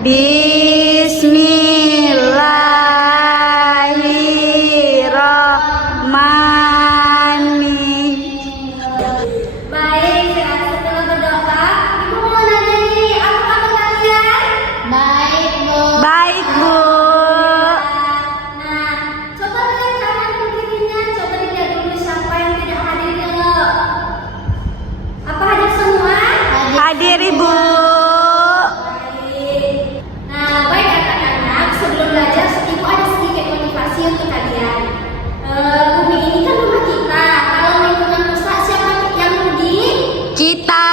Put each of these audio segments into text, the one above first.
Bismillahirrahmanirrahim. Baik, setelah berdoa, Ibu mau nanya nih, apa kabar kalian? Baik, Bu. Baik, Bu. Nah, coba lihat cara berdirinya. Coba lihat dulu siapa yang tidak hadir dulu. Apa hadir semua? Hadir, Ibu. Baik. Nah, baik anak-anak, sebelum belajar, Ibu ada sedikit motivasi untuk kalian. Bumi ini kan rumah kita. Kalau lingkungan rusak, siapa yang rugi? Kita.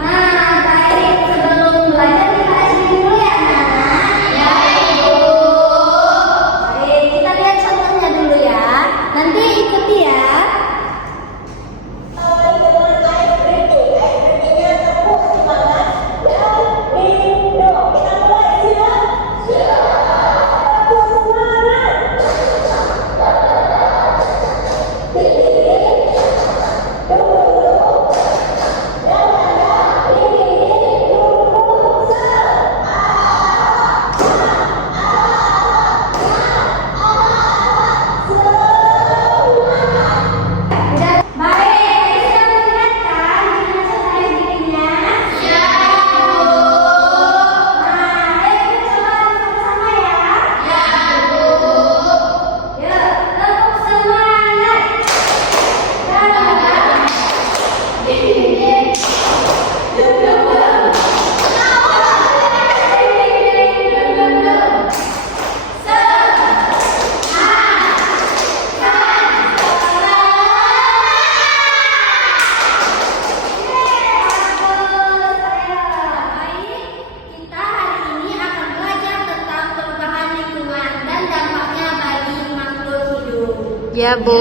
Nah, baik. Sebelum belajar kita ajarin dulu ya, anak-anak. Ya, Ibu. Baik, kita lihat contohnya dulu ya. Nanti ikuti ya. Baik, kita melihat kan gimana cara bikinnya? Ya, Bu. Nah, ayo kita coba bersama ya. Ya, Bu. Yuk, tepuk semangat. Baik, kita hari ini akan belajar tentang perubahan lingkungan dan dampaknya bagi makhluk hidup. Ya, Bu.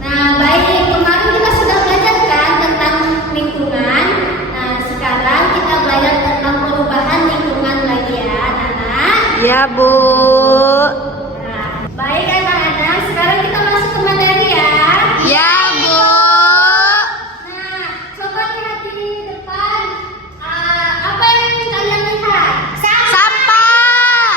Nah, baik, kemarin kita sudah belajar kan tentang lingkungan. Nah, sekarang kita belajar tentang perubahan lingkungan lagi ya, anak-anak. Ya, Bu. Nah, baik anak-anak, sekarang kita masuk ke materi ya. Ya, Bu. Nah, coba lihat di depan. Apa yang kalian lihat? Sampah.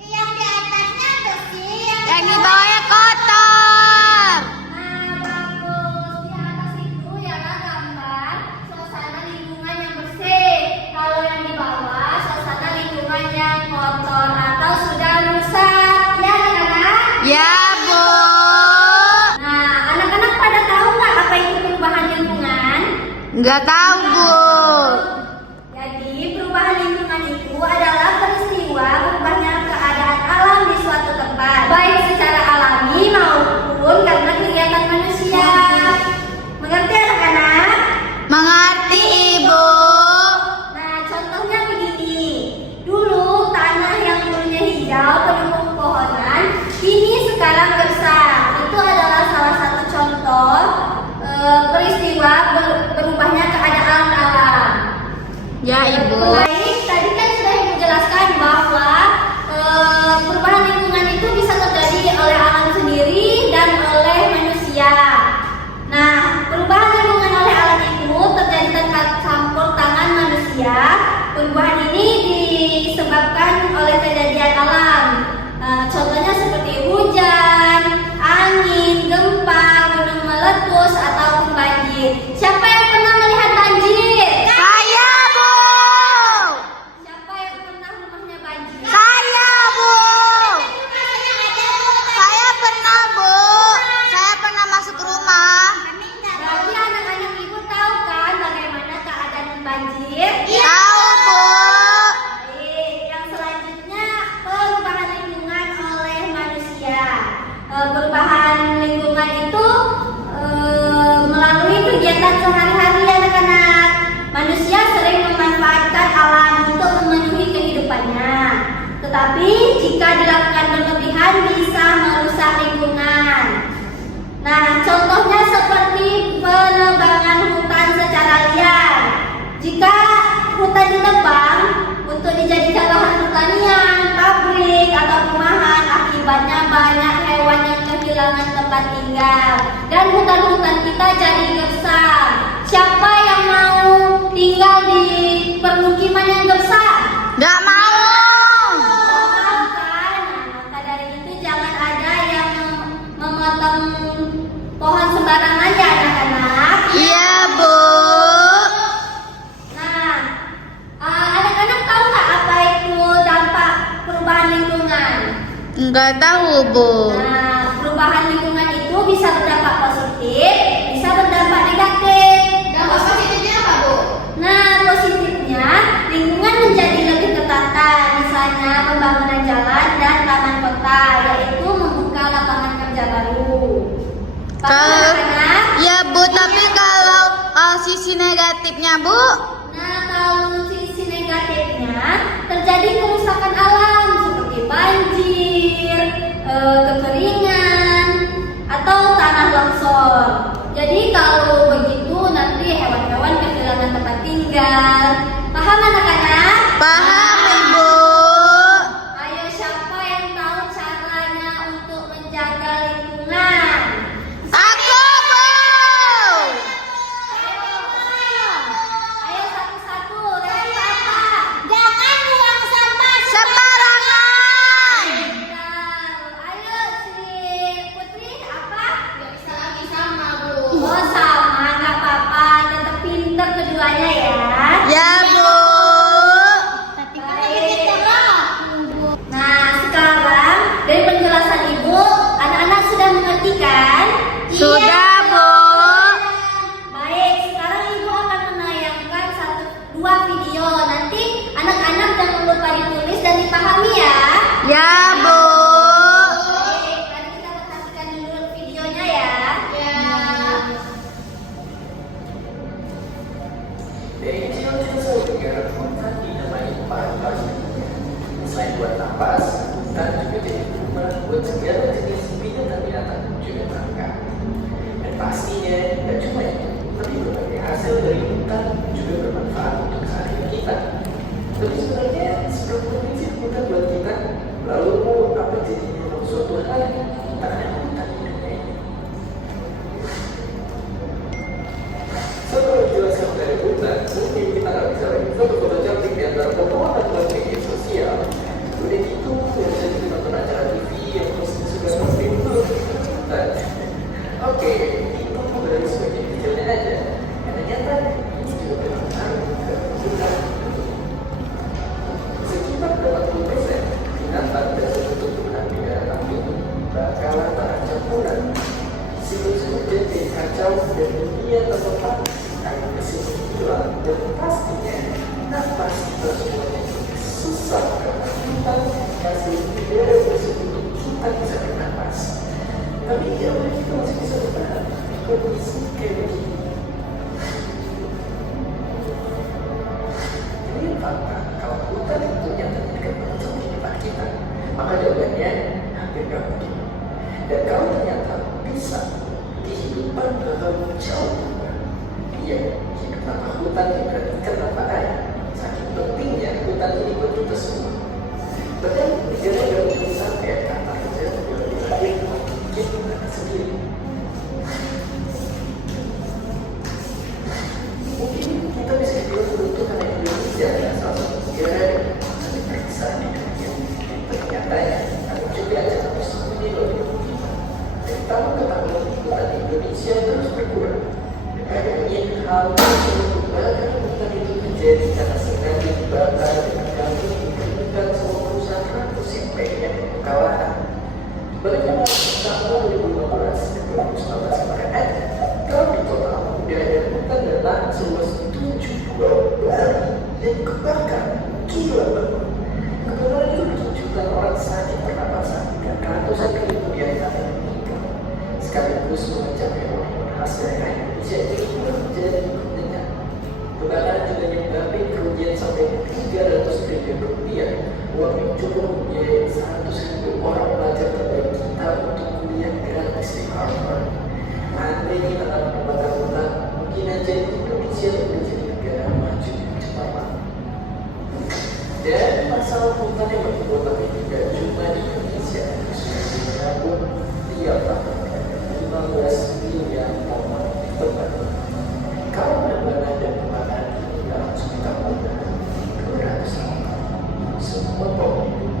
Yang di atasnya bersih, Yang di bawahnya kotor. Nah, bagus. Di atas itu ialah gambar suasana lingkungan yang bersih. Kalau yang di bawah suasana lingkungan yang kotor atau sudah rusak. Ya, anak-anak? Ya, Bu. Nah, anak-anak pada tahu nggak apa itu perubahan lingkungan? Nggak tahu, Bu. Jadi, perubahan lingkungan itu adalah peristiwa berubahnya keadaan alam di suatu tempat, baik secara alami maupun karena kegiatan manusia. Mengerti anak-anak? Mengerti, Ibu. Nah, contohnya begini. Dulu tanah yang dulunya hijau penuh pepohonan, kini sekarang gersang. Itu adalah salah satu contoh peristiwa berubahnya keadaan alam. Ya, Ibu. Baik, tadi kan sudah Ibu jelaskan bahwa perubahan lingkungan itu bisa terjadi oleh alam sendiri dan oleh manusia. Nah, perubahan lingkungan oleh alam itu terjadi tanpa campur tangan manusia. Perubahan ini disebabkan oleh kejadian alam. Contohnya seperti hujan, angin, gempa, gunung meletus, ataupun banjir. Siapa yang pernah melihat banjir? Saya, Bu. Siapa yang pernah rumahnya banjir? Saya, Bu. Saya pernah, Bu. Saya pernah masuk rumah. Berarti anak-anak Ibu tahu kan bagaimana keadaan banjir? Tahu, Bu. Baik, yang selanjutnya perubahan lingkungan oleh manusia. Perubahan lingkungan itu melalui kegiatan sehari-hari anak-anak. Manusia sering memanfaatkan alam untuk memenuhi kehidupannya. Tetapi jika dilakukan berlebihan bisa merusak lingkungan. Nah, contohnya seperti penebangan hutan secara liar. Jika hutan ditebang untuk dijadikan lahan pertanian, pabrik, atau perumahan, akibatnya banyak hewan yang kehilangan tempat tinggal dan hutan-hutan kita jadi gersang. Siapa yang mau tinggal Enggak tahu, Bu. Nah, perubahan lingkungan itu bisa berdampak positif, bisa berdampak negatif. Dampak positifnya apa, Bu? Nah, positifnya lingkungan menjadi lebih tertata, misalnya pembangunan jalan dan taman kota, yaitu membuka lapangan kerja baru. Paham Kalau anak-anak? ya, Bu, tapi kalau sisi negatifnya, Bu, Nah, kalau sisi negatifnya terjadi kerusakan alam seperti banjir, kekeringan, atau tanah longsor. Jadi kalau begitu nanti hewan-hewan kehilangan tempat tinggal. Paham anak-anak? paham, Ibu. Ayo siapa yang tahu caranya untuk menjaga lingkungan? Aku, Bu. Ayo satu-satu. Reva apa? Jangan buang sampah Sembarangan. Ayo si Putri apa? Nggak bisa lagi sama, Bu. Oh sama, nggak apa-apa. Tetap pinter keduanya ya. Ya, Bu. Tapi kan lebih pintar aku, Bu. Nah sekarang dari penjelasan ibu, anak-anak sudah mengerti kan? Sudah, Bu. Baik, sekarang ibu akan menayangkan dua video. Nanti anak-anak jangan lupa ditulis dan dipahami ya. Ya, Bu. Baik, mari kita saksikan dulu videonya ya. Ya. Dari kecil kita selalu dengar hutan dinamai paru-paru. Selain buat napas, hutan juga jadi rumah buat segala jenis binatang-binatang juga terangka. Dan pastinya tidak cuma itu, tapi berbagai hasil dari hutan juga bermanfaat untuk sehari kita. Tapi sebenarnya seberapa penting sih hutan buat kita? Lalu apa jadinya kalau suatu hari kita ada hutan di dunia ini? Setelah menjelaskan dari hutan, mungkin kita nggak bisa lagi foto-foto cantik di antara potongan dan media sosial. Udah gitu, bisa jadi nonton acara TV yang pasti sudah pasti untuk hutan. Oke, itu baru sebagian kecilnya aja. Yang ternyata ini juga berpengaruh ke hutan. Sekitar 80% binatang dan tumbuhan di daerah itu bakalan terancam punah. Siklus menjadi kacau dan dunia terlepas akan kesimpulan dan pastinya napas tersebut susah karena kita masih tidak bersekutu kita bisa bernapas. Tapi ya udah kita masih bisa bertahan di kondisi kayak begini. Jadi fakta kalau hutan itu yang dekat banget sama kehidupan kita, maka jawabannya hampir gak mungkin. Dan kalau ternyata bisa kehidupan bakal jauh berubah. Iya, hidup tanpa hutan berarti kan tanpa air. Saking pentingnya hutan ini buat kita semua. Bahkan negara-negara besar kayak Qatar saja sudah lebih lahir mungkin hutan sendiri. Mungkin kita bisa dibilang beruntung karena Indonesia adalah salah satu negara yang sangat periksa di dunia. Ternyata ya, ada juga yang bersembunyi loh. Dari tahun ke tahun, hutan di Indonesia terus berkurang. Dan adanya hal tersebut bahkan hutan itu terjadi karena sengaja dibakar dengan kami dikeluarkan semua perusahaan ratus yang pengen kekalahan. Bagaimana tahun 2015 dan 2019 kemarin aja, kalau di total udah ada hutan dan lahan seluas 7 pulau baru yang kebakar. Gila banget. Kebakaran itu menunjukkan orang sakit pernapasan dan ratusan ribu diantaranya meninggal. Sekaligus mengajak hewan-hewan hasil yang Indonesia itu menjadi dengan kebakaran juga menyebabkan kerugian sampai 300 triliun rupiah, uang yang cukup membiayai 100.000 orang pelajar terbaik kita untuk kuliah gratis di Harvard. Andai kita tak membakar hutan, mungkin aja Indonesia menjadi negara maju cepat banget. Dan masalah hutan yang berkembang tapi tidak cuma di Indonesia, namun tiap tahun 15 miliar pohon ditebang. Kalau benar-benar ada kebakaran ini dalam sekitar 200 tahun, semua pohon itu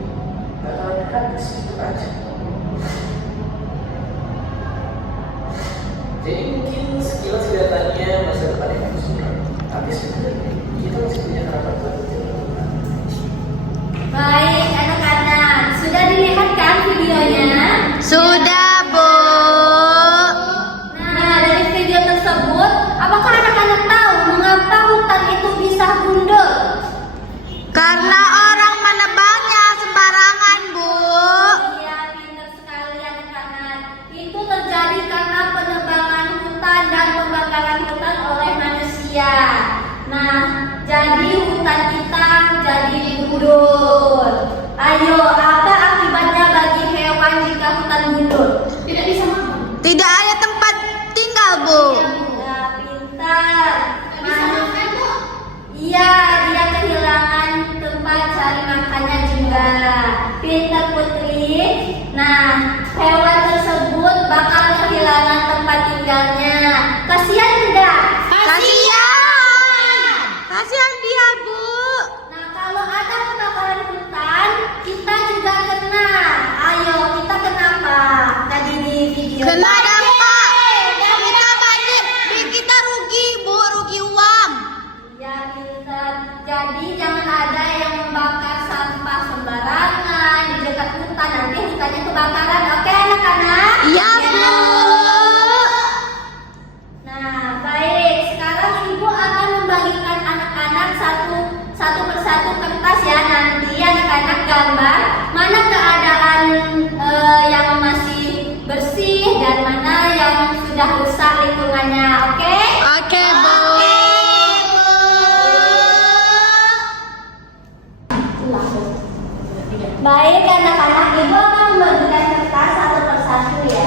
bakalan habis itu aja. Jadi mungkin jadi hutan kita jadi gundul. Ayo, apa akibatnya bagi hewan jika hutan gundul? Tidak bisa makan. Tidak ada tempat tinggal, Bu. Ya, pintar. Tidak bisa makan, Bu. Iya, dia kehilangan tempat cari makannya juga. Pintar Putri. Nah, hewan tersebut bakal kehilangan tempat tinggalnya. Kasihan tidak? Kasihan dia, Bu. Nah, kalau ada kebakaran hutan, kita juga kena. Ayo, kita kenapa? Tadi di video. Kena dampak. Kita banjir. Kita rugi, Bu. Rugi uang. Ya, pintar. Jadi jangan ada yang membakar sampah sembarangan di dekat hutan. Nanti hutannya kebakaran. Oke, anak-anak? Iya, Bu. Nah, baik. Sekarang Ibu akan membagikan anak-anak satu persatu kertas ya. Nanti anak-anak gambar mana keadaan yang masih bersih dan mana yang sudah rusak lingkungannya. Oke? Oke, Bu. Baik anak-anak, Ibu akan membagikan kertas satu persatu ya.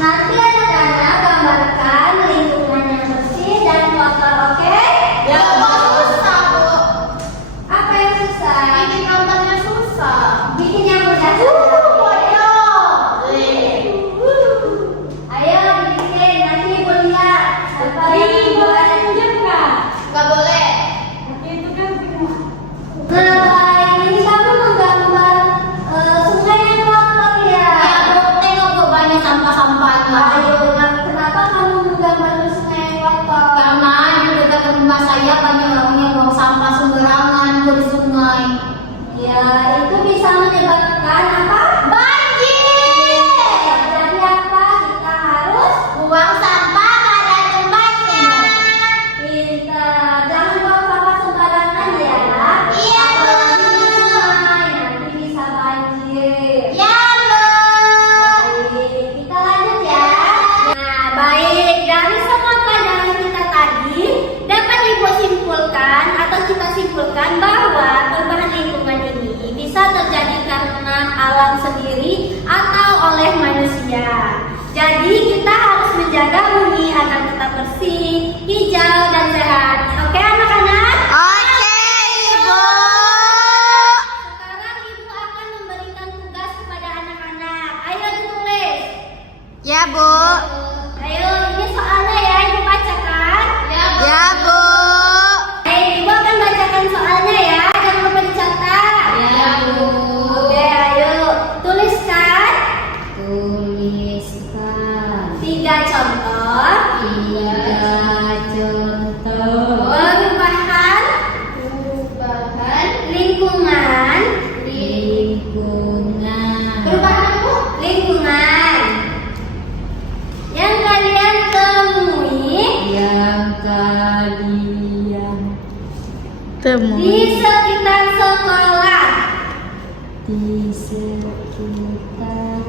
Nanti anak-anak gambarkan lingkungan yang bersih dan kotor, oke? Ya, Bu, susah, Bu. Apa yang susah? Bikin gambarnya susah. Bikin yang mudah. Ayo bikin, nanti Ibu lihat apa yang dibuat. Nggak boleh. Nah, baik. Ini kamu menggambar sungai yang kotor ya. Ya, Bu, tengok Bu, banyak sampah-sampahnya. Ayo, kenapa kamu menggambar sungai yang kotor? Karena di dekat rumah saya banyak orang yang buang sampah sembarangan ke sungai. Ya, itu bisa menyebabkan apa? Banjir. Jadi apa? Kita harus Buang sampah pada tempatnya. pintar. Jangan buang sampah sembarangan ya. Iya, Bu. Apalagi di sungai, nanti bisa banjir. Ya, Bu. Baik, kita lanjut ya. Nah, baik. Dari semua pelajaran kita tadi, dapat Ibu simpulkan atau kita simpulkan bahwa perubahan lingkungan ini bisa terjadi karena alam sendiri atau oleh manusia. Jadi kita harus menjaga bumi agar tetap bersih, hijau dan sehat. Oke anak-anak? Oke, Ibu. Sekarang Ibu akan memberikan tugas kepada anak-anak. Ayo ditulis. Ya, Bu. Ayo, ini soalnya ya, Ibu bacakan. Ya, Bu. Ibu akan bacakan soalnya ya, jangan lupa dicatat. Ya, Bu. Oke, ayo tuliskan Tuliskan 3 contoh 3 contoh perubahan lingkungan. lingkungan Lingkungan yang kalian temui yang kalian di sekitar sekolah. di sekitar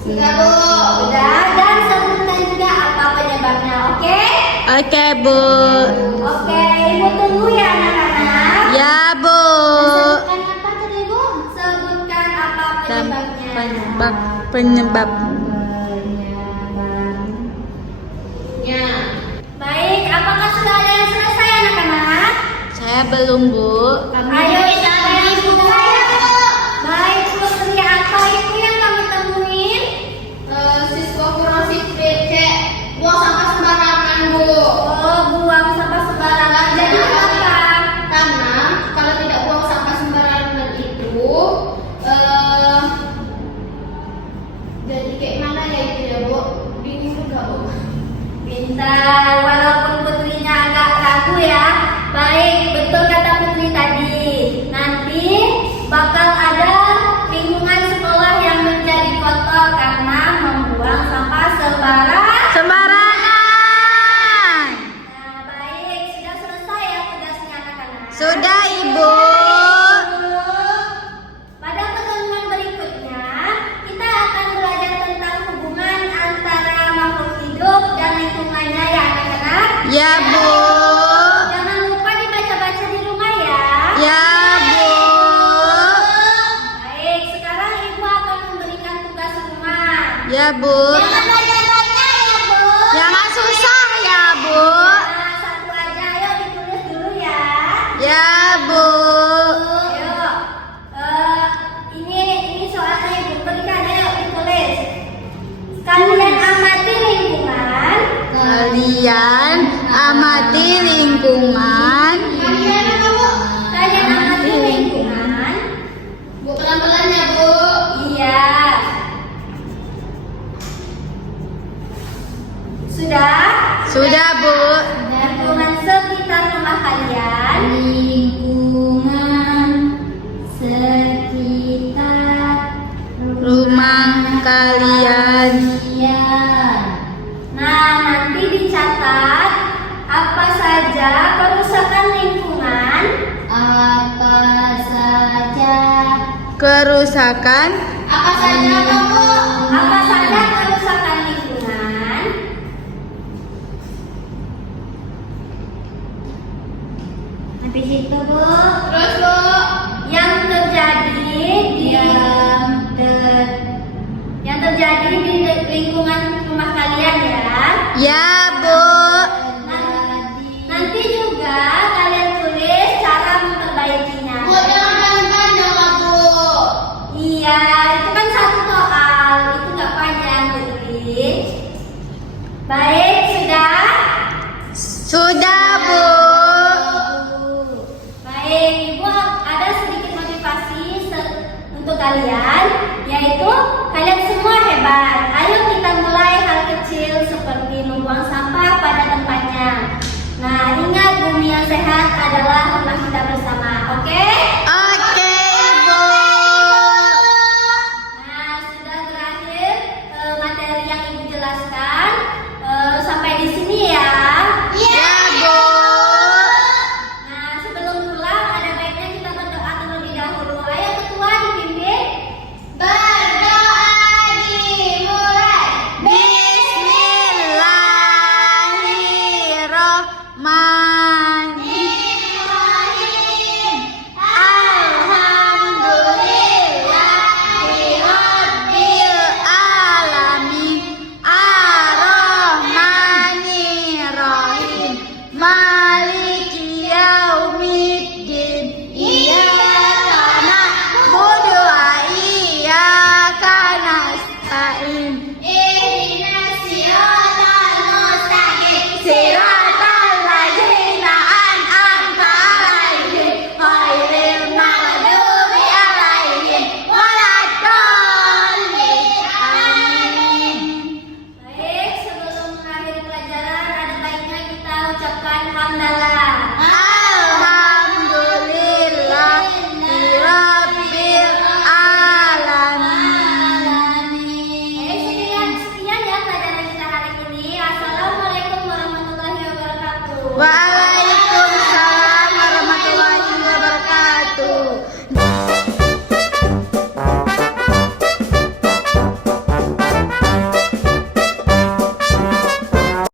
Sudah, Bu. Sudah, dan sebutkan juga apa penyebabnya, oke? Oke, Bu. Oke, Ibu tunggu ya anak-anak. Ya, Bu. Sebutkan apa tadi, Ibu? Sebutkan apa penyebabnya. Penyebab. Ya. Baik, apakah sudah ada yang selesai anak-anak? Saya belum, Bu. Ayo kita mulai. Baik, Putri, apa itu yang kami temuin? siswa kurang PC buang sampah sembarangan, Bu. Oh, buang sampah sembarangan. Jadi apa? Karena kalau tidak buang sampah sembarangan itu jadi kayak mana ya itu ya, Bu? Bingung juga, Bu. Pintar, walaupun Putrinya agak ragu ya. Baik, betul kata Putri tadi. Nanti bakal ada lingkungan sekolah yang menjadi kotor karena membuang sampah Sembarangan. Nah, baik, sudah selesai ya tugasnya anak-anak. Sudah, Ibu. Pada pertemuan berikutnya, kita akan belajar tentang hubungan antara makhluk hidup dan lingkungannya ya anak-anak. Ya, Bu. Jangan lupa dibaca-baca di Bu. Jangan banyak-banyak ya, Bu. Jangan susah ya, Bu. Nah, satu aja, ayo ditulis dulu ya. Ya, Bu. Ayo, ini soalnya Ibu berikan, ayo ditulis. Kalian amati lingkungan. Kalian amati lingkungan. Kalian amati lingkungan. Bu, pelan-pelan ya, Bu. Iya. Sudah? Sudah, Bu. Lingkungan sekitar rumah kalian. Lingkungan sekitar Rumah kalian. kalian. Nah, nanti dicatat apa saja kerusakan lingkungan. Apa saja? Kerusakan. Apa saja, Bu? Apa saja kerusakan lingkungan? Habis itu, Bu, Terus, Bu. yang terjadi di yang terjadi di lingkungan rumah kalian ya. Ya, Bu. Nanti juga kalian tulis cara memperbaikinya. Bu, jangan panjang-panjang lah, Bu. Iya, itu kan satu soal, itu nggak panjang tulis. Baik, sudah. Sudah, Bu. Baik, Ibu ada sedikit motivasi untuk kalian, yaitu kalian semua hebat. Ayo kita mulai hal kecil seperti membuang sampah pada tempatnya. Nah, ingat bumi yang sehat adalah rumah kita bersama, oke? Oke, Bu. Nah, sudah berakhir materi yang Ibu jelaskan. Sampai di sini ya. Ya, Bu. Nah, sebelum pulang ada baiknya kita berdoa terlebih dahulu. Ayo ketua dipimpin. Berdoa dimulai. Bismillahirrahmanirrahim. Alhamdulillahirabbil alamin. Ar-Rahmanirrahim. Maliki yaumiddin. Iyyaka na'budu wa iyyaka nasta'in. Ihdinas siratal mustaqim. Siratal ladzina an'amta 'alaihim ghairil maghdubi 'alaihim waladdallin. Amin. Baik, sebelum mengakhiri pelajaran ada baiknya kita ucapkan hamdalah. Alhamdulillahirabbil alamin. Sekian ya pelajaran kita hari ini. Assalamualaikum warahmatullahi wabarakatuh. Wa